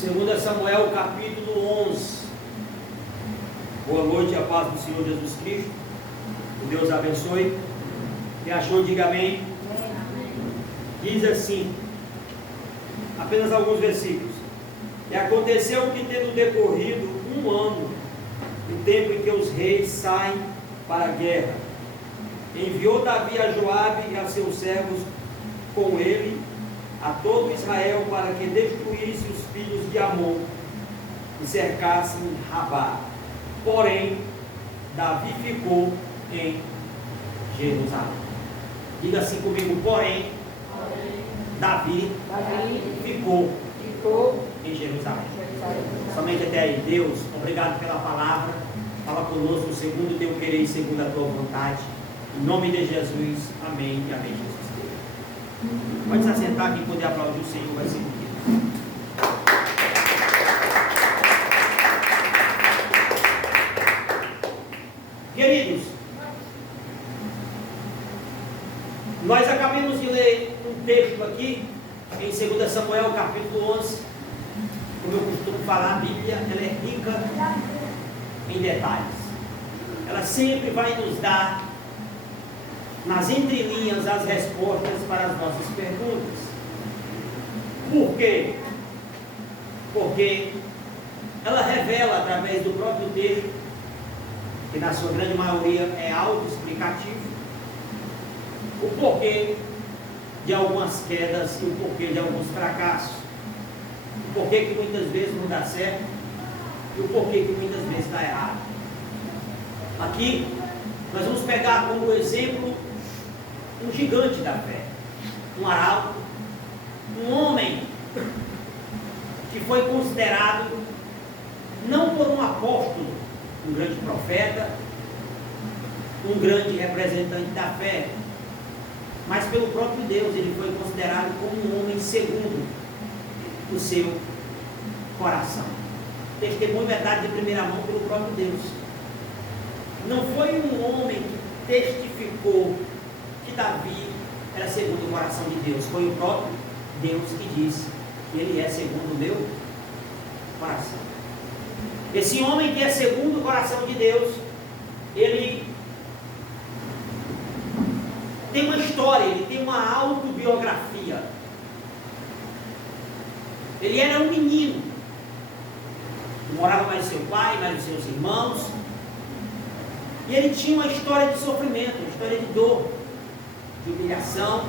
2 Samuel capítulo 11. Boa noite, a paz do Senhor Jesus Cristo. Que Deus abençoe. Quem achou, diga amém. Diz assim, apenas alguns versículos. E aconteceu que, tendo decorrido um ano, o tempo em que os reis saem para a guerra, enviou Davi a Joabe e a seus servos com ele a todo Israel para que destruísse os filhos de Amon e cercassem Rabá. Porém, Davi ficou em Jerusalém. Diga assim comigo, porém, Davi ficou em Jerusalém. Somente até aí. Deus, obrigado pela palavra. Fala conosco segundo o teu querer e segundo a tua vontade. Em nome de Jesus, amém e amém, Jesus. Pode se assentar, quem poder aplaudir o Senhor vai ser comigo. Queridos, nós acabamos de ler um texto aqui em 2 Samuel capítulo 11. Como eu costumo falar, a Bíblia ela é rica em detalhes. Ela sempre vai nos dar nas entrelinhas as respostas para as nossas perguntas. Por quê? Porque ela revela através do próprio texto, que na sua grande maioria é autoexplicativo, o porquê de algumas quedas e o porquê de alguns fracassos, o porquê que muitas vezes não dá certo e o porquê que muitas vezes dá errado. Aqui nós vamos pegar como exemplo um gigante da fé, um arauto, um homem que foi considerado não por um apóstolo, um grande profeta, um grande representante da fé, mas pelo próprio Deus. Ele foi considerado como um homem segundo o seu coração. Testemunho verdade de primeira mão pelo próprio Deus. Não foi um homem que testificou que Davi era segundo o coração de Deus. Foi o próprio Deus que disse que ele é segundo o meu coração. Esse homem que é segundo o coração de Deus, ele tem uma história, ele tem uma autobiografia. Ele era um menino, morava mais do seu pai, mais dos seus irmãos, e ele tinha uma história de sofrimento, uma história de dor, de humilhação,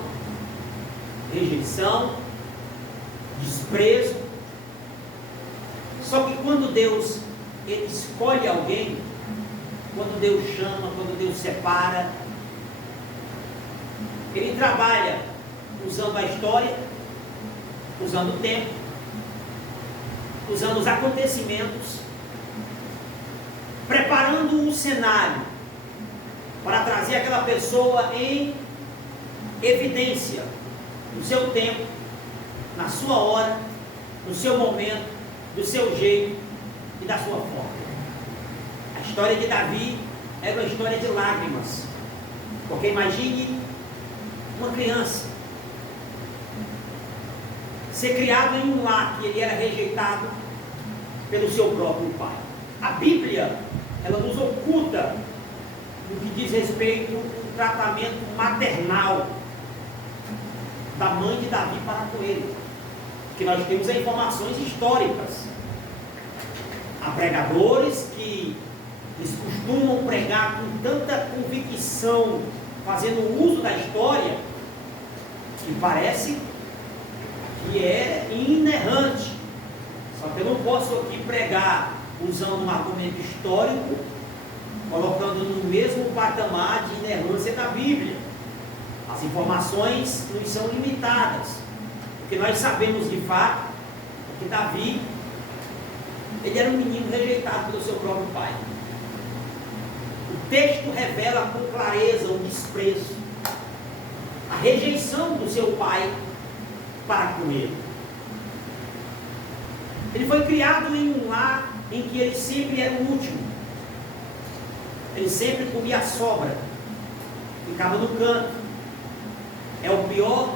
rejeição, desprezo. Só que quando Deus ele escolhe alguém, quando Deus chama, quando Deus separa, ele trabalha usando a história, usando o tempo, usando os acontecimentos, preparando um cenário para trazer aquela pessoa em evidência, no seu tempo, na sua hora, no seu momento, do seu jeito e da sua forma. A história de Davi era uma história de lágrimas, porque imagine uma criança ser criado em um lar que ele era rejeitado pelo seu próprio pai. A Bíblia, ela nos oculta no que diz respeito ao tratamento maternal da mãe de Davi para com ele, que nós temos informações históricas. Há pregadores que eles costumam pregar com tanta convicção, fazendo uso da história, que parece que é inerrante. Só que eu não posso aqui pregar usando um argumento histórico, colocando no mesmo patamar de inerrância da Bíblia. As informações nos são limitadas, porque nós sabemos de fato que Davi, ele era um menino rejeitado pelo seu próprio pai. O texto revela com clareza o desprezo, a rejeição do seu pai para com ele. Ele foi criado em um lar em que ele sempre era o último. Ele sempre comia a sobra, ficava no canto. É o pior,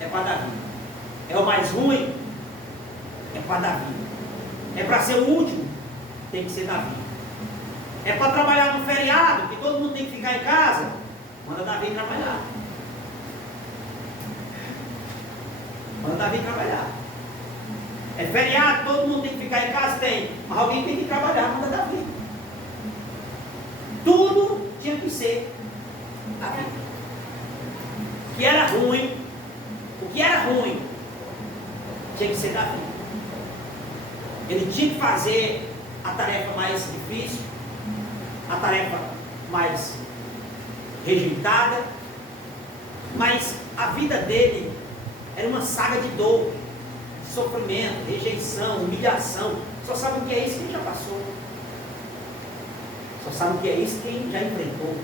é para Davi. É o mais ruim, É para Davi. É para ser o último, tem que ser Davi. É para trabalhar no feriado, que todo mundo tem que ficar em casa, manda Davi trabalhar. Manda Davi trabalhar. É feriado, todo mundo tem que ficar em casa, tem. Mas alguém tem que trabalhar, manda Davi. Tudo tinha que ser Davi. O que era ruim, tinha que ser Davi. Ele tinha que fazer a tarefa mais difícil, a tarefa mais rejeitada, mas a vida dele era uma saga de dor, de sofrimento, rejeição, humilhação. Só sabe o que é isso quem já passou. Só sabe o que é isso quem já enfrentou.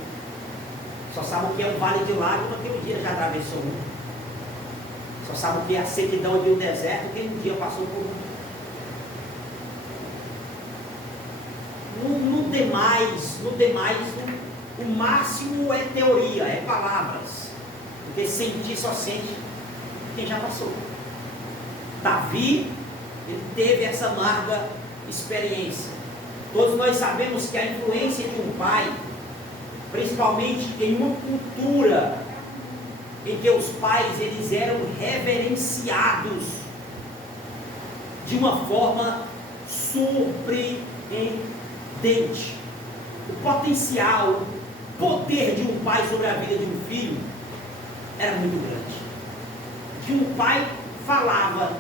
Só sabe o que é um vale de lágrimas quem um dia já atravessou um. Só sabe o que é a sequidão de um deserto quem um dia passou por um. No demais, o máximo é teoria, é palavras. Porque sentir só sente quem já passou. Davi, ele teve essa amarga experiência. Todos nós sabemos que a influência de um pai, principalmente em uma cultura em que os pais eles eram reverenciados de uma forma surpreendente. O potencial, o poder de um pai sobre a vida de um filho era muito grande. Que um pai falava,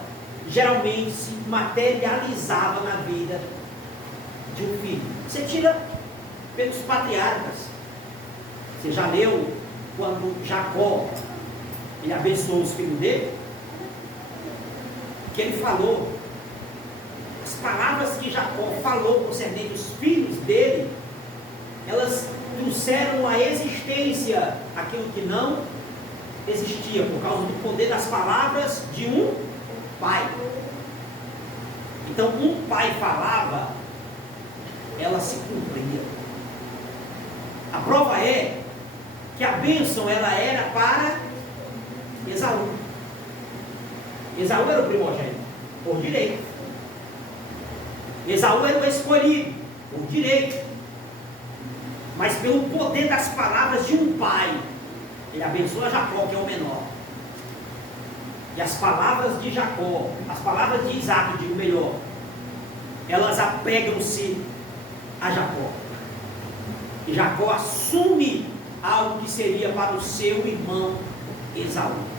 geralmente se materializava na vida de um filho. Você tira pelos patriarcas. Você já leu quando Jacó ele abençoou os filhos dele? Que ele falou, as palavras que Jacó falou concernente os filhos dele, elas trouxeram à existência aquilo que não existia, por causa do poder das palavras de um pai. Então, um pai falava, ela se cumpria. A prova é que a bênção ela era para Esaú. Esaú era o primogênito, por direito. Esaú era o escolhido, por direito. Mas pelo poder das palavras de um pai, ele abençoa Jacó, que é o menor. E as palavras de Jacó, as palavras de Isaac, digo melhor, elas apegam-se a Jacó. E Jacó assume algo que seria para o seu irmão Esaú.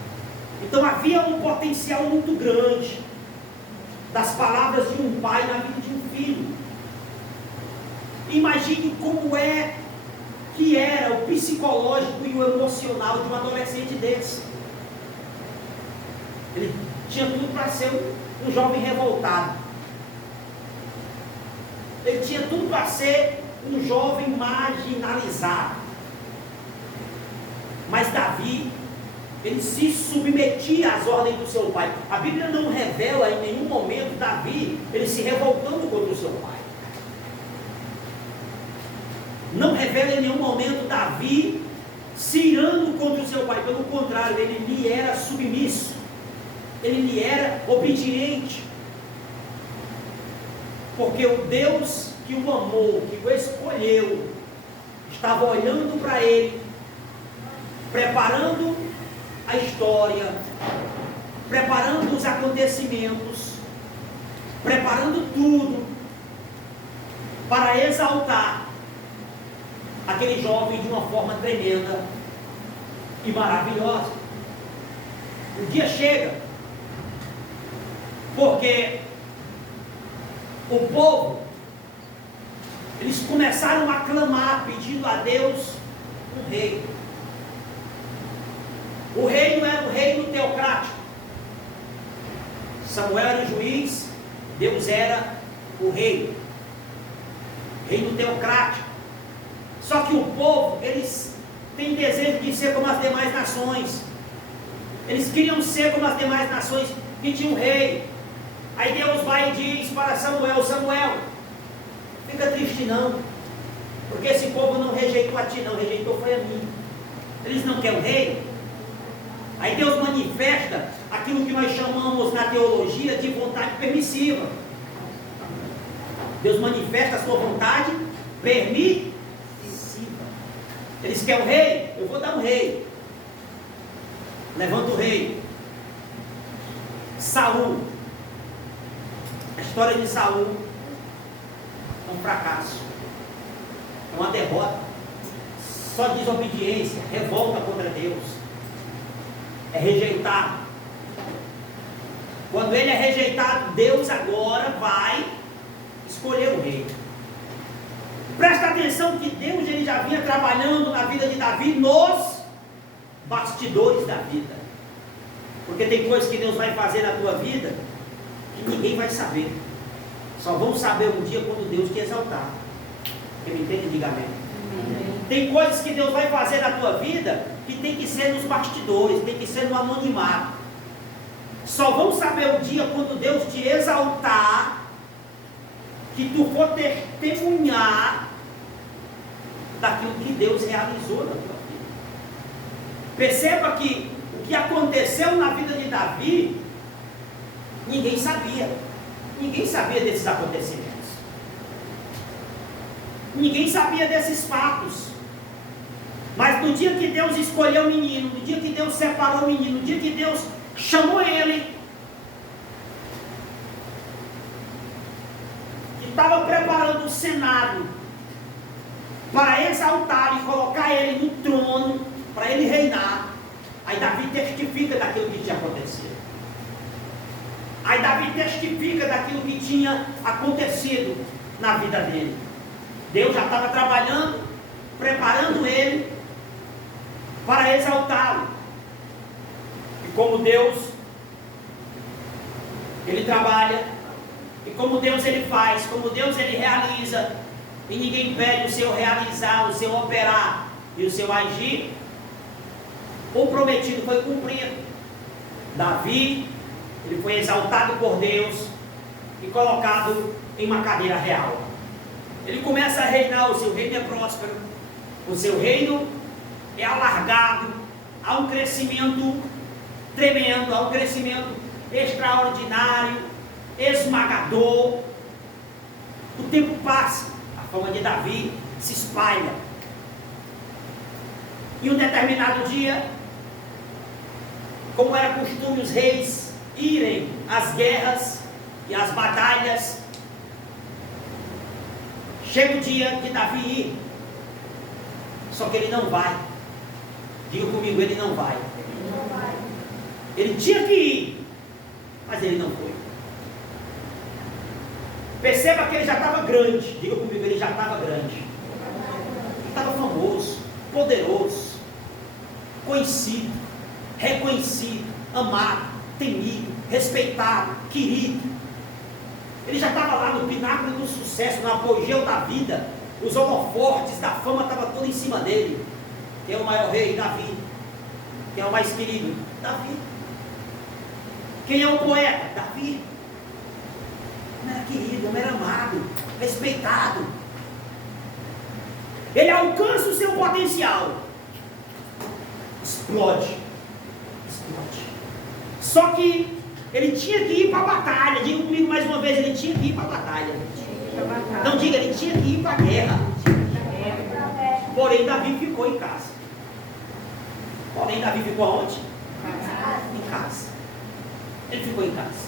Então havia um potencial muito grande das palavras de um pai na vida de um filho. Imagine como é que era o psicológico e o emocional de um adolescente desse. Ele tinha tudo para ser um jovem revoltado. Ele tinha tudo para ser um jovem marginalizado. Mas Davi, ele se submetia às ordens do seu pai. A Bíblia não revela em nenhum momento Davi, ele se revoltando contra o seu pai. Não revela em nenhum momento Davi se irando contra o seu pai. Pelo contrário, ele lhe era submisso. Ele lhe era obediente. Porque o Deus que o amou, que o escolheu, estava olhando para ele, preparando a história, preparando os acontecimentos, preparando tudo para exaltar aquele jovem de uma forma tremenda e maravilhosa. O dia chega, porque o povo, eles começaram a clamar, pedindo a Deus um rei. O reino era o reino teocrático. Samuel era o juiz, Deus era o rei. Reino teocrático. Só que o povo, eles têm desejo de ser como as demais nações. Eles queriam ser como as demais nações que tinham um rei. Aí Deus vai e diz para Samuel: Samuel, fica triste não, porque esse povo não rejeitou a ti não, rejeitou foi a mim. Eles não querem um rei? Aí Deus manifesta aquilo que nós chamamos na teologia de vontade permissiva. Deus manifesta a sua vontade permissiva. Eles querem um rei? Eu vou dar um rei. Levanta o rei. Saul. A história de Saul é um fracasso. É uma derrota. Só desobediência, revolta contra Deus. É rejeitado. Quando ele é rejeitado, Deus agora vai escolher o rei. Presta atenção que Deus ele já vinha trabalhando na vida de Davi nos bastidores da vida. Porque tem coisas que Deus vai fazer na tua vida que ninguém vai saber. Só vão saber um dia quando Deus te exaltar. Quem me entende, diga amém. Tem coisas que Deus vai fazer na tua vida que tem que ser nos bastidores, tem que ser no anonimato. Só vão saber o dia quando Deus te exaltar, que tu for testemunhar daquilo que Deus realizou na tua vida. Perceba que o que aconteceu na vida de Davi, ninguém sabia. Ninguém sabia desses acontecimentos. Ninguém sabia desses fatos. Mas no dia que Deus escolheu o menino, no dia que Deus separou o menino, no dia que Deus chamou ele, que estava preparando o cenário para exaltar e colocar ele no trono, para ele reinar, aí Davi testifica daquilo que tinha acontecido. Aí Davi testifica daquilo que tinha acontecido na vida dele. Deus já estava trabalhando, preparando ele para exaltá-lo. E como Deus, ele trabalha, e como Deus ele faz, como Deus ele realiza, e ninguém impede o seu realizar, o seu operar e o seu agir, o prometido foi cumprido. Davi, ele foi exaltado por Deus e colocado em uma cadeira real. Ele começa a reinar, o seu reino é próspero, o seu reino é alargado, há um crescimento tremendo, há um crescimento extraordinário, esmagador. O tempo passa, a fama de Davi se espalha. E um determinado dia, como era costume os reis irem às guerras e às batalhas, chega o dia de Davi ir, só que ele não vai. Diga comigo, ele não vai. Ele tinha que ir, mas ele não foi. Perceba que ele já estava grande. Diga comigo, ele já estava grande. Ele estava famoso, poderoso, conhecido, reconhecido, amado, temido, respeitado, querido. Ele já estava lá no pináculo do sucesso, no apogeu da vida. Os holofortes da fama estavam todos em cima dele. Quem é o maior rei? Davi. Quem é o mais querido? Davi. Quem é o poeta? Davi. Não era querido, não era amado, respeitado. Ele alcança o seu potencial. Explode. Só que ele tinha que ir para a batalha. Diga comigo mais uma vez, ele tinha que ir para a batalha. Não diga, ele tinha que ir para a guerra. Porém, Davi ficou em casa. Porém, Davi ficou onde? Em casa. Ele ficou em casa.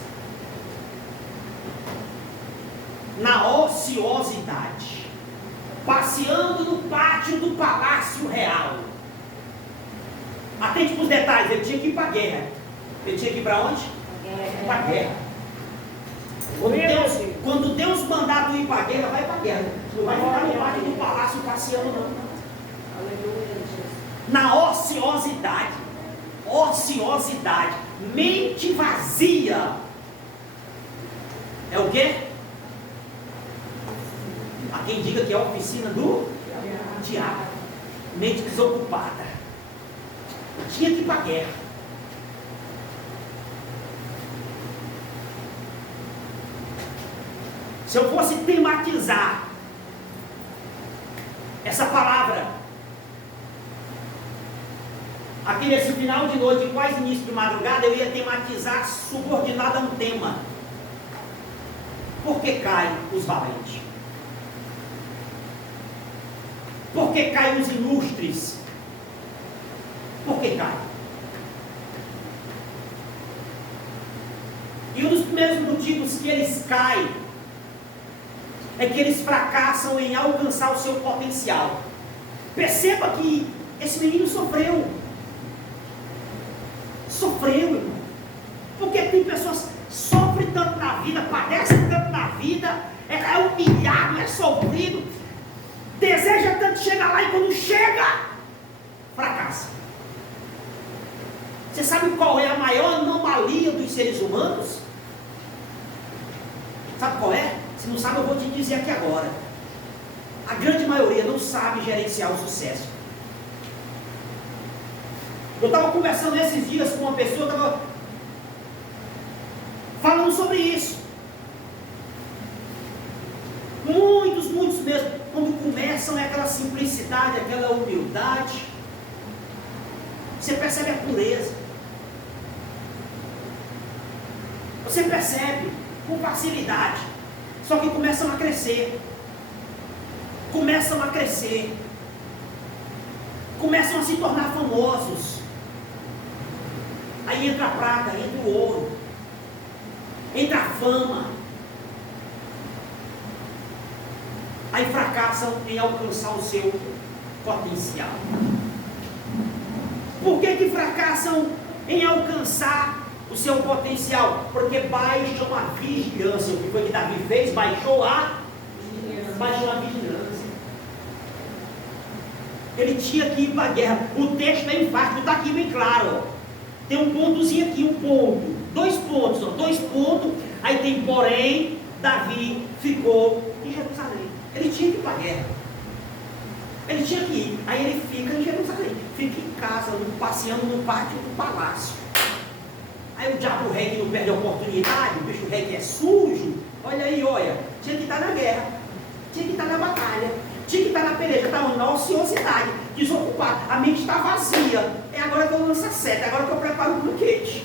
Na ociosidade. Passeando no pátio do Palácio Real. Atente para os detalhes, ele tinha que ir para a guerra. Ele tinha que ir para onde? Para a guerra. Quando Deus mandar tu ir para a guerra, vai para a guerra. Não vai ficar no pátio do palácio passeando, não. Na ociosidade. Ociosidade. Mente vazia. É o quê? Há quem diga que é a oficina do diabo. Mente desocupada. Tinha que ir para a guerra. Se eu fosse tematizar essa palavra, Aqui nesse final de noite, quase início de madrugada, eu ia tematizar subordinado a um tema. Por que caem os valentes? Por que caem os ilustres? Por que caem? E um dos primeiros motivos que eles caem é que eles fracassam em alcançar o seu potencial. Perceba que esse menino sofreu. Sofreu, irmão. Porque tem pessoas que sofrem tanto na vida, padecem tanto na vida, é humilhado, é sofrido, deseja tanto chegar lá e quando chega, fracassa. Você sabe qual é a maior anomalia dos seres humanos? Sabe qual é? Se não sabe, eu vou te dizer aqui agora. A grande maioria não sabe gerenciar o sucesso. Eu estava conversando esses dias com uma pessoa, estava falando sobre isso. Muitos mesmo, quando começam é aquela simplicidade, aquela humildade. Você percebe a pureza. Você percebe com facilidade. Só que começam a crescer. Começam a crescer. Começam a se tornar famosos. Aí entra a prata, entra o ouro. Entra a fama. Aí fracassam em alcançar o seu potencial. Por que fracassam em alcançar o seu potencial? Porque baixam a vigilância. O que foi que Davi fez? Baixou a vigilância. Ele tinha que ir para a guerra. O texto é enfático, está aqui bem claro. Ó. Tem um pontozinho aqui, um ponto. 2 pontos, ó, 2 pontos. Aí tem porém, Davi ficou em Jerusalém. Ele tinha que ir para a guerra. Ele tinha que ir. Aí ele fica em Jerusalém. Fica em casa, passeando no pátio do palácio. Aí o diabo rei que não perde a oportunidade, o bicho rei que é sujo. Olha aí, olha. Tinha que estar na guerra. Tinha que estar na batalha. Tinha que estar na peleja. Estava na ociosidade. Desocupado. A mente está vazia. É agora que eu lanço a seta. É agora que eu preparo o banquete.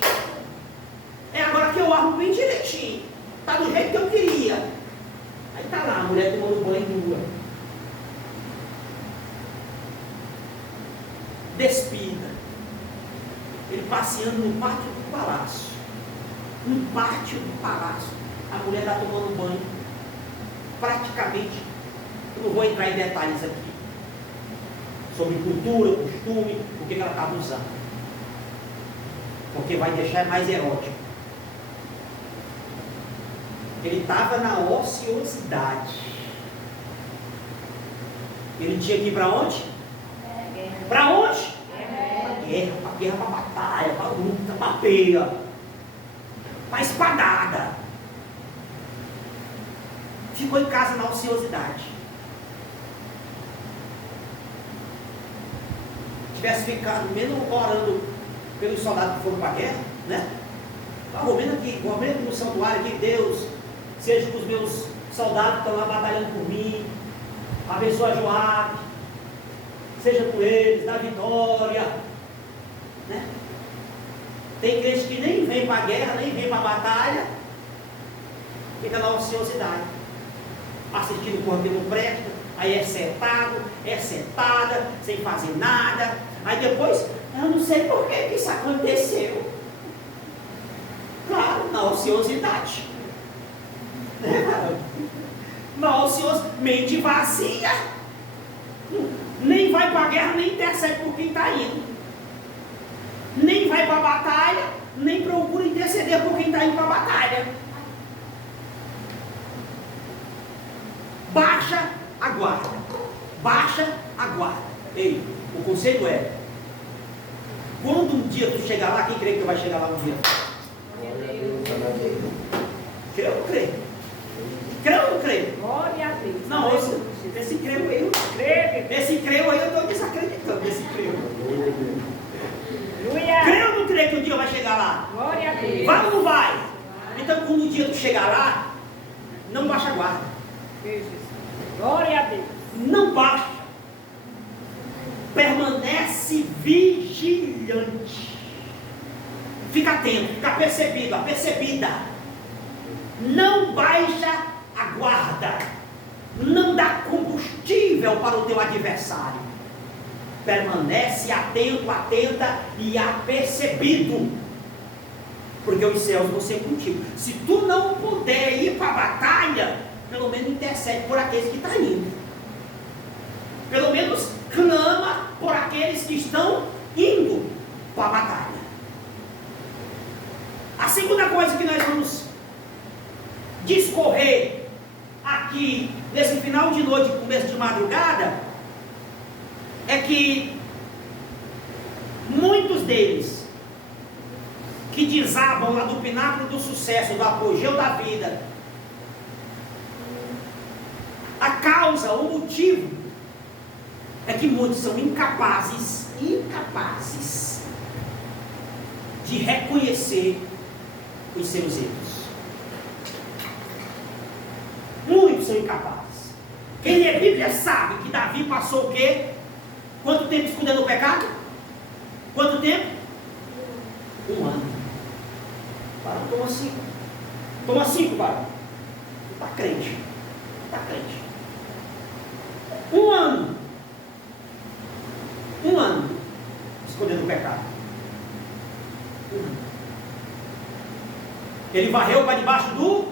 É agora que eu armo bem direitinho. Está do jeito que eu queria. Aí está lá a mulher tomando banho nua. Despida. Ele passeando no pátio do palácio. No pátio do palácio. A mulher está tomando banho. Praticamente, eu não vou entrar em detalhes aqui. Sobre cultura, costume, o que ela estava usando. Porque vai deixar mais erótico. Ele estava na ociosidade. Ele tinha que ir para onde? Para onde? Para guerra, para batalha, para luta, para peia, para espadada. Ficou em casa na ociosidade. Tivesse ficado mesmo orando pelos soldados que foram para a guerra, né? Vou vendo no santuário aqui, Deus, seja com os meus soldados que estão lá batalhando por mim, abençoa Joabe, seja com eles, dá vitória, né? Tem crente que nem vem para a guerra, nem vem para a batalha, fica na ociosidade, assistindo coisa que não presta, aí é setada, sem fazer nada, aí depois, eu não sei por que isso aconteceu. Claro, na ociosidade. Na ociosidade, mente vazia. Nem vai para a guerra, nem intercede por quem está indo. Nem vai para a batalha, nem procura interceder por quem está indo para a batalha. Baixa a guarda. Baixa a guarda. Ei, o conselho é: quando um dia tu chegar lá, quem crê que vai chegar lá um dia? Crê ou não crê? Crê ou não crê? Glória a Deus. Não, esse creu aí, esse creu aí eu estou desacreditando desse creu. Crê ou não crê que um dia vai chegar lá? Glória a Deus. Vai ou não vai? Então quando um dia tu chegar lá, não baixa a guarda. Glória a Deus. Não baixa. permanece vigilante. Fica atento, fica apercebido, apercebida. Não baixa a guarda. Não dá combustível para o teu adversário. Permanece atento, atenta e apercebido. Porque os céus vão ser contigo. Se tu não puder ir para a batalha, pelo menos intercede por aqueles que estão indo. Pelo menos clama por aqueles que estão indo para a batalha. A segunda coisa que nós vamos discorrer aqui nesse final de noite, começo de madrugada, é que muitos deles que desabam lá do pináculo do sucesso, do apogeu da vida, a causa, o motivo é que muitos são incapazes de reconhecer os seus erros. Muitos são incapazes. Quem lê a Bíblia sabe que Davi passou o quê? Quanto tempo escondendo o pecado? Quanto tempo? 1 ano. Barão, toma 5. Toma 5, Barão. Está crente. Está crente. 1 ano. 1 ano. Escondendo o pecado. 1 ano. Ele varreu para debaixo do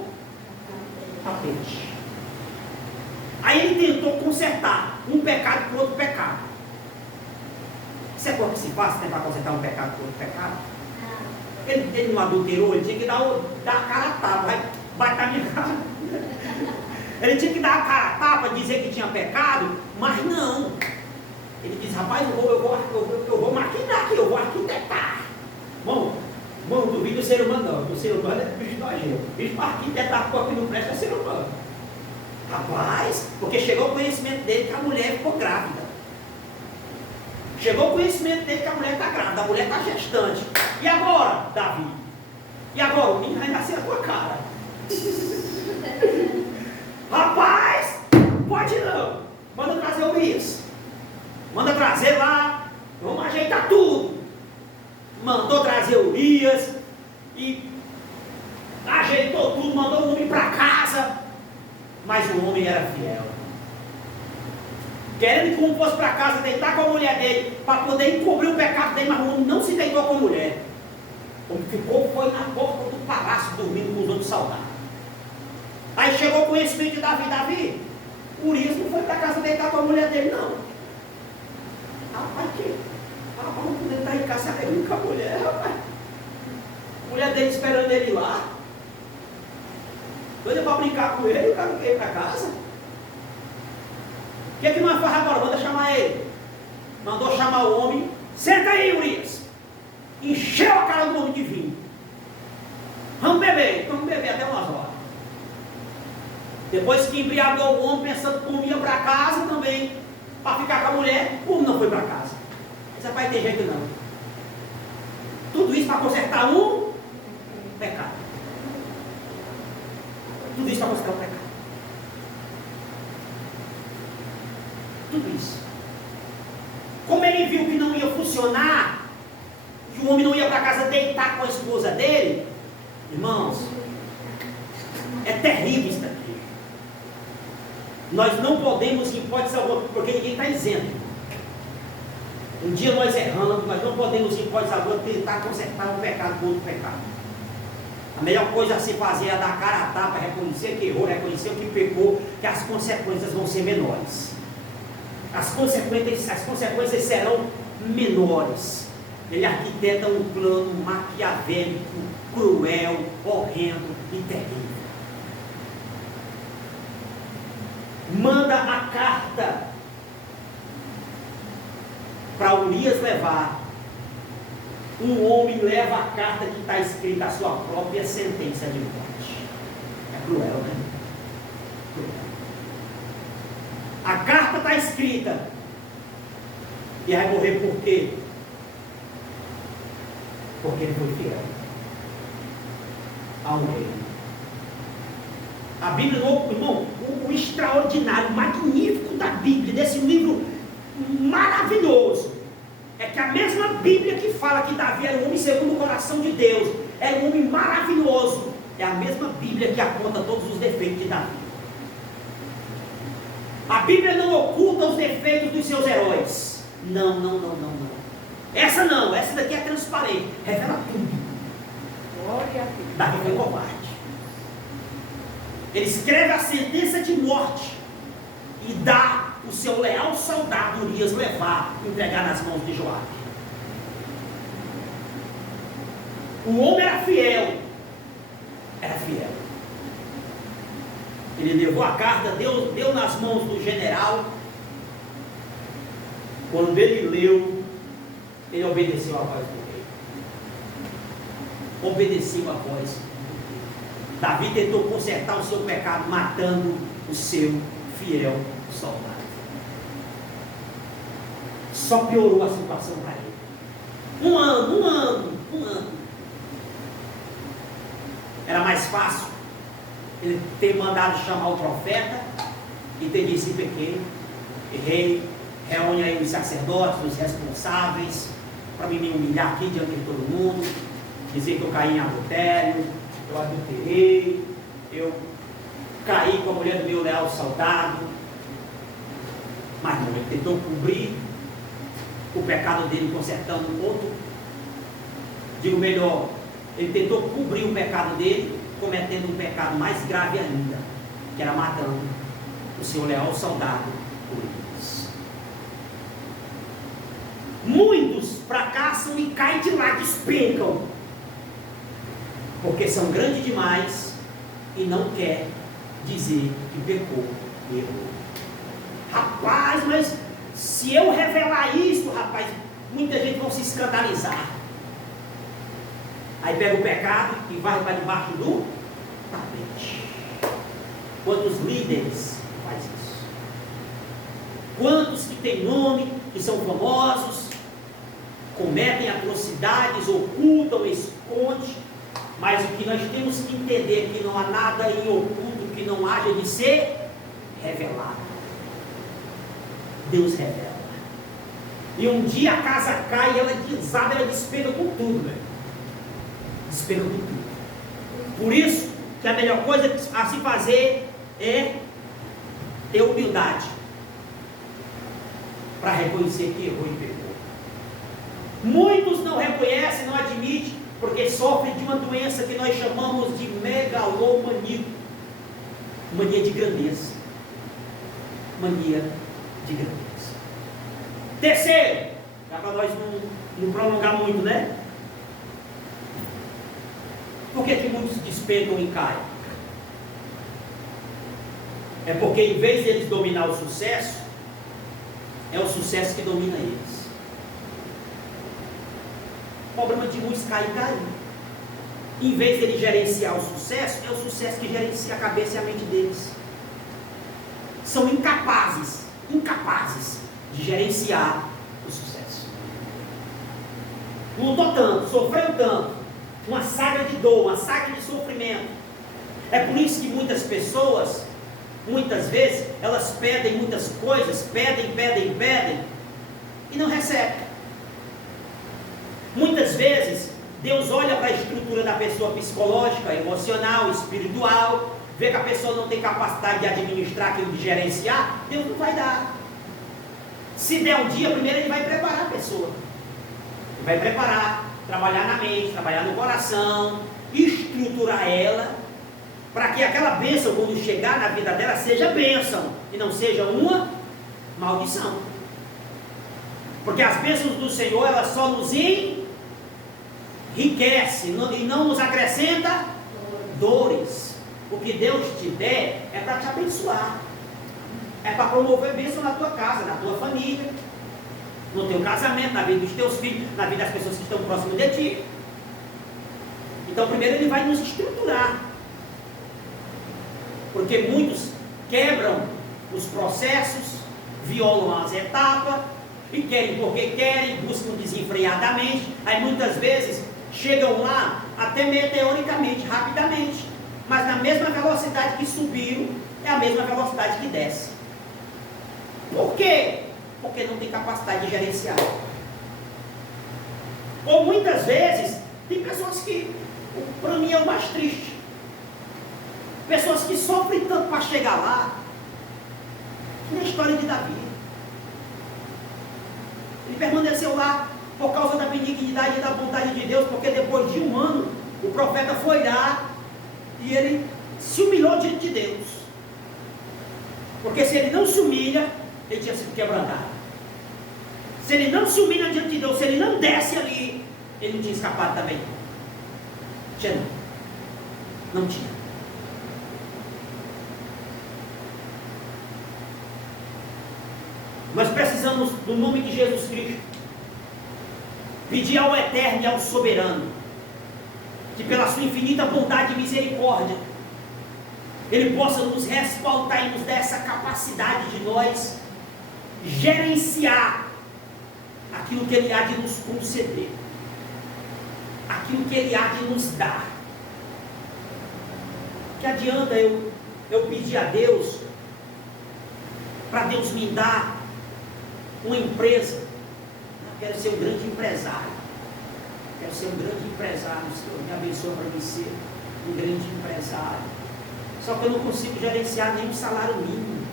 tapete. Aí ele tentou consertar um pecado com outro pecado. Isso é coisa que se faz, né, para consertar um pecado com outro pecado? Ele não adulterou, ele tinha que dar a cara a tapa, vai estar minha cara. Ele tinha que dar a cara a tapa, dizer que tinha pecado, mas não. Ele disse, rapaz, eu vou maquinar aqui, eu vou arquitetar. Bom, não duvido do ser humano não, o ser humano é bicho nojento. Bicho para arquitetar coisa que não presta é ser humano. Rapaz, porque chegou o conhecimento dele que a mulher ficou grávida. Chegou o conhecimento dele que a mulher está grávida, a mulher está gestante. E agora, Davi? E agora? O menino vai nascer na tua cara. Rapaz, pode não. Manda trazer o Urias. Manda trazer lá. Vamos ajeitar tudo. Mandou trazer o Urias. E ajeitou tudo, mandou o homem para casa. Mas o homem era fiel. Querendo que o homem fosse para casa deitar com a mulher dele, para poder encobrir o pecado dele, mas o homem não se deitou com a mulher. O homem ficou, foi na porta do palácio dormindo com os outros soldados. Aí chegou o conhecimento de Davi, Urias não foi para casa deitar com a mulher dele, não. Rapaz, vamos poder estar em casa arregando com a mulher, rapaz. A mulher dele esperando ele lá. Doida para brincar com ele, o cara não quer ir para casa. O que nós faz agora? Manda chamar ele. Mandou chamar o homem. Senta aí, Urias. Encheu a cara do homem de vinho. Vamos beber até umas horas. Depois que embriagou o homem, pensando que o homem ia para casa também, para ficar com a mulher, o homem não foi para casa. Isso não vai ter jeito não. Tudo isso para consertar um pecado. Tudo isso para consertar um pecado. Tudo isso. Como ele viu que não ia funcionar, que o homem não ia para casa deitar com a esposa dele, irmãos, é terrível isso daqui. Nós não podemos, em hipótese alguma, porque ninguém está isento. Um dia nós erramos, nós não podemos, em hipótese alguma, tentar consertar um pecado com outro pecado. A melhor coisa a se fazer é dar cara a tapa, reconhecer que errou, reconhecer o que pecou, que as consequências vão ser menores. As consequências serão menores. Ele arquiteta um plano maquiavélico, cruel, horrendo e terrível. Manda a carta para Urias levar. Um homem leva a carta que está escrita a sua própria sentença de morte. É cruel, né? Cruel. A carta está escrita. E vai morrer por quê? Porque ele foi fiel ao rei. A Bíblia, irmão, o extraordinário, o magnífico da Bíblia, desse livro maravilhoso é que a mesma Bíblia que fala que Davi era um homem segundo o coração de Deus, era um homem maravilhoso, é a mesma Bíblia que aponta todos os defeitos de Davi. A Bíblia não oculta os defeitos dos seus heróis. Não. Essa não, essa daqui é transparente, revela tudo. Glória a Deus. Davi foi covarde. Ele escreve a sentença de morte e dá o seu leal soldado Urias levar, entregar nas mãos de Joabe. O homem era fiel. Ele levou a carta, deu nas mãos do general. Quando ele leu, ele obedeceu a voz do rei. Obedeceu a voz. Davi tentou consertar o seu pecado, matando o seu fiel soldado. Só piorou a situação para ele. Um ano. Era mais fácil ele ter mandado chamar o profeta e ter dito: pequei, errei, reúne aí os sacerdotes, os responsáveis, para me humilhar aqui diante de todo mundo, dizer que eu caí em adultério, eu adulterei, eu caí com a mulher do meu leal soldado. Mas não, ele tentou cobrir o pecado dele consertando o outro. Digo melhor, ele tentou cobrir o pecado dele cometendo um pecado mais grave ainda, que era matando o seu leal soldado Urias. Muitos fracassam e caem de lá, despencam, porque são grandes demais e não quer dizer que pecou e errou. Rapaz, mas se eu revelar isso, rapaz, muita gente vai se escandalizar. Aí pega o pecado e vai para debaixo do tapete. Quantos líderes faz isso? Quantos que têm nome, que são famosos, cometem atrocidades, ocultam, escondem, mas o que nós temos que entender é que não há nada em oculto que não haja de ser revelado. Deus revela. E um dia a casa cai e ela desaba, ela despega com tudo, velho. Despega com tudo. Por isso que a melhor coisa a se fazer é ter humildade para reconhecer que errou e pecou. Muitos não reconhecem, não admitem, porque sofrem de uma doença que nós chamamos de megalomania. Mania de grandeza. Mania de grandeza. Terceiro, já para nós não prolongar muito, né? Por que muitos despencam e caem? É porque em vez de eles dominar o sucesso, é o sucesso que domina eles. O problema de muitos cair. Em vez de ele gerenciar o sucesso, é o sucesso que gerencia a cabeça e a mente deles. São incapazes de gerenciar o sucesso. Lutou tanto, sofreu tanto, uma saga de dor, uma saga de sofrimento. É por isso que muitas pessoas, muitas vezes, elas pedem muitas coisas, pedem e não recebem. Muitas vezes Deus olha para a estrutura da pessoa psicológica, emocional, espiritual, vê que a pessoa não tem capacidade de administrar aquilo, de gerenciar, Deus não vai dar. Se der um dia, primeiro ele vai preparar a pessoa. Ele vai preparar, trabalhar na mente, trabalhar no coração, estruturar ela, para que aquela bênção, quando chegar na vida dela, seja bênção, e não seja uma maldição. Porque as bênçãos do Senhor, elas só nos enriquecem, e não nos acrescenta dores. O que Deus te der, é para te abençoar. É para promover bênção na tua casa, na tua família, no teu casamento, na vida dos teus filhos, na vida das pessoas que estão próximas de ti. Então primeiro ele vai nos estruturar. Porque muitos quebram os processos, violam as etapas, e querem porque querem, buscam desenfreadamente, aí muitas vezes chegam lá até meteoricamente, rapidamente, mas na mesma velocidade que subiram, é a mesma velocidade que desce. Por quê? porque não tem capacidade de gerenciar. Ou muitas vezes, tem pessoas que, para mim é o mais triste, pessoas que sofrem tanto para chegar lá, que nem a história de Davi. Ele permaneceu lá por causa da benignidade e da bondade de Deus, porque depois de um ano, o profeta foi lá e ele se humilhou diante de Deus. Porque se ele não se humilha, ele tinha sido quebrantado. Se ele não se humilha diante de Deus, se ele não desce ali, ele não tinha escapado também. Tinha não. Não tinha. Nós precisamos, no nome de Jesus Cristo, pedir ao Eterno e ao Soberano, que pela sua infinita bondade e misericórdia, Ele possa nos respaldar e nos dar essa capacidade de nós gerenciar aquilo que Ele há de nos conceder, aquilo que Ele há de nos dar. Que adianta eu pedir a Deus, para Deus me dar uma empresa? Eu quero ser um grande empresário. Quero ser um grande empresário. O Senhor me abençoa para mim ser um grande empresário. Só que eu não consigo gerenciar nem um salário mínimo.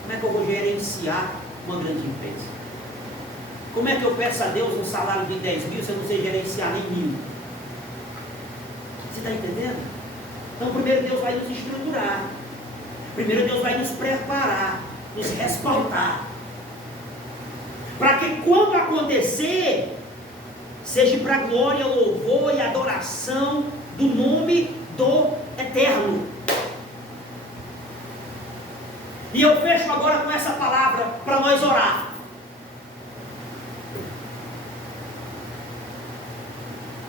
Como é que eu vou gerenciar uma grande empresa? Como é que eu peço a Deus um salário de 10 mil se eu não sei gerenciar nem 1000? Você está entendendo? Então primeiro Deus vai nos estruturar. Primeiro Deus vai nos preparar, nos respaldar, para que quando acontecer, seja para glória, louvor e adoração do nome do Eterno. E eu fecho agora com essa palavra para nós orar.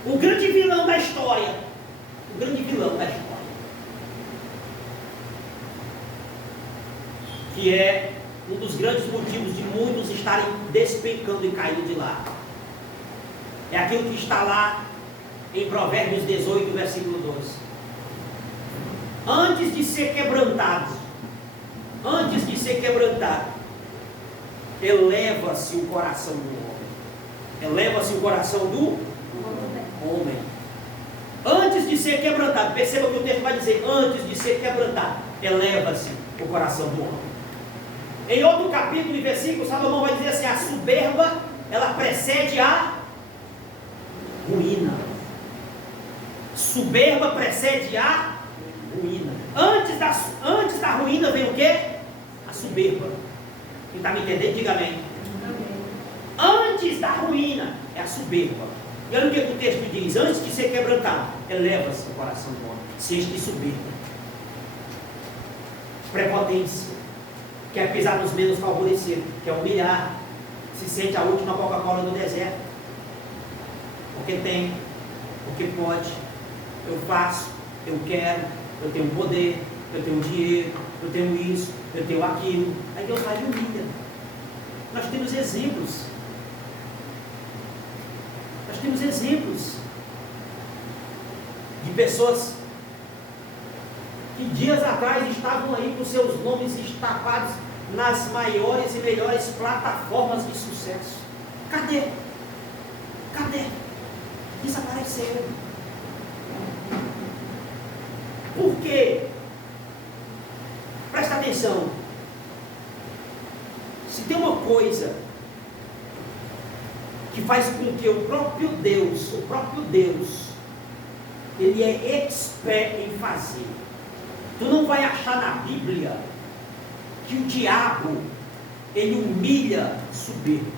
O grande vilão da história, que é um dos grandes motivos de muitos estarem despencando e caindo de lá, é aquilo que está lá em Provérbios 18, versículo 12. Antes de ser quebrantado, eleva-se o coração do homem. Eleva-se o coração do homem. Antes de ser quebrantado, perceba que o texto vai dizer, antes de ser quebrantado, eleva-se o coração do homem. Em outro capítulo e versículo, Salomão vai dizer assim, a soberba, ela precede a ruína. Soberba precede a ruína. Antes da ruína vem o quê? A soberba. Quem está me entendendo, diga amém. Antes da ruína é a soberba. E olha o que o texto diz, antes de ser quebrantado, eleva-se o coração do homem, seja de soberba, prepotência, quer pisar nos menos favorecidos, quer humilhar, se sente a última Coca-Cola no deserto, porque tem, porque pode, eu faço, eu quero, eu tenho poder, eu tenho dinheiro, eu tenho isso, eu tenho aquilo. Aí Deus vai e humilha. Nós temos exemplos. De pessoas que dias atrás estavam aí com seus nomes estampados nas maiores e melhores plataformas de sucesso. Cadê? Desapareceram. Por quê? Presta atenção. Se tem uma coisa que faz com que o próprio Deus, Ele é expert em fazer. Tu não vai achar na Bíblia que o diabo, ele humilha soberbo.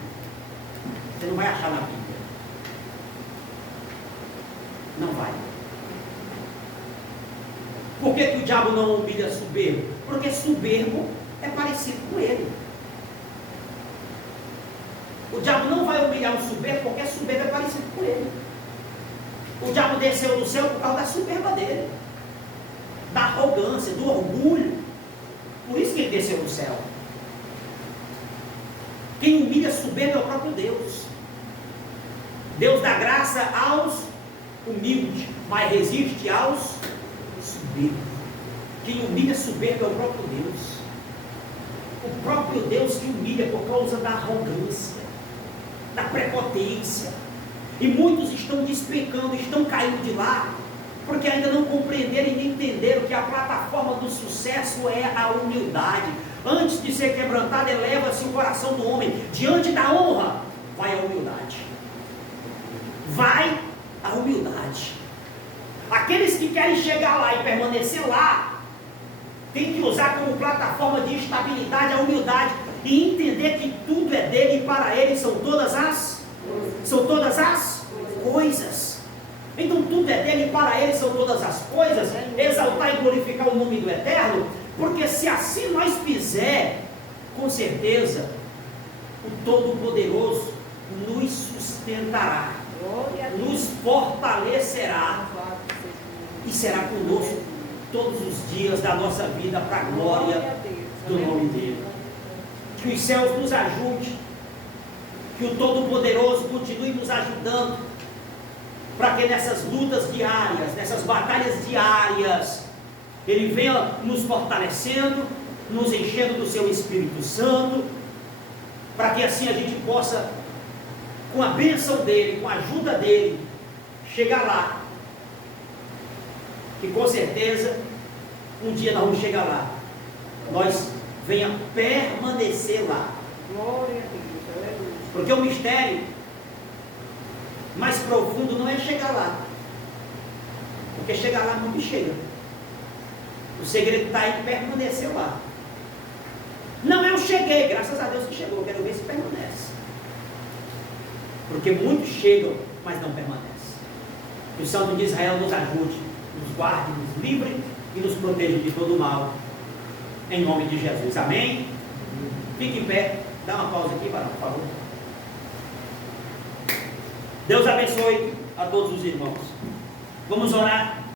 Você não vai achar na Bíblia. Não vai. Por que o diabo não humilha soberbo? Porque soberbo é parecido com ele. O diabo não vai humilhar um soberbo porque soberbo é parecido com ele. O diabo desceu do céu por causa da soberba dele, da arrogância, do orgulho. Por isso que ele desceu do céu. Quem humilha soberbo é o próprio Deus. Deus dá graça aos humildes, mas resiste aos soberbos. Quem humilha soberbo é o próprio Deus. O próprio Deus que humilha por causa da arrogância, da prepotência. E muitos estão despecando, estão caindo de lá, porque ainda não compreenderam e nem entenderam que a plataforma do sucesso é a humildade. Antes de ser quebrantado, eleva-se o coração do homem. Diante da honra, vai a humildade. Vai a humildade. Aqueles que querem chegar lá e permanecer lá, tem que usar como plataforma de estabilidade a humildade e entender que tudo é dele e para ele são todas as coisas. Então tudo é dele e para ele são todas as coisas. Exaltar e glorificar o nome do Eterno, porque se assim nós fizer, com certeza o Todo-Poderoso nos sustentará, nos fortalecerá e será conosco todos os dias da nossa vida para a glória do nome dele. Que os céus nos ajude, que o Todo-Poderoso continue nos ajudando, para que nessas lutas diárias, nessas batalhas diárias, ele venha nos fortalecendo, nos enchendo do seu Espírito Santo, para que assim a gente possa, com a bênção dele, com a ajuda dele, chegar lá. E com certeza, um dia nós vamos chegar lá. Nós venha permanecer lá. Glória a Deus, aleluia. Porque o mistério mais profundo não é chegar lá. Porque chegar lá não chega. O segredo está em permanecer lá. Não, eu cheguei, graças a Deus que chegou, eu quero ver se permanece. Porque muitos chegam, mas não permanecem. Que o Santo de Israel nos ajude, nos guarde, nos livre e nos proteja de todo o mal. Em nome de Jesus. Amém? Fique em pé. Dá uma pausa aqui, Barão, por favor. Deus abençoe a todos os irmãos. Vamos orar.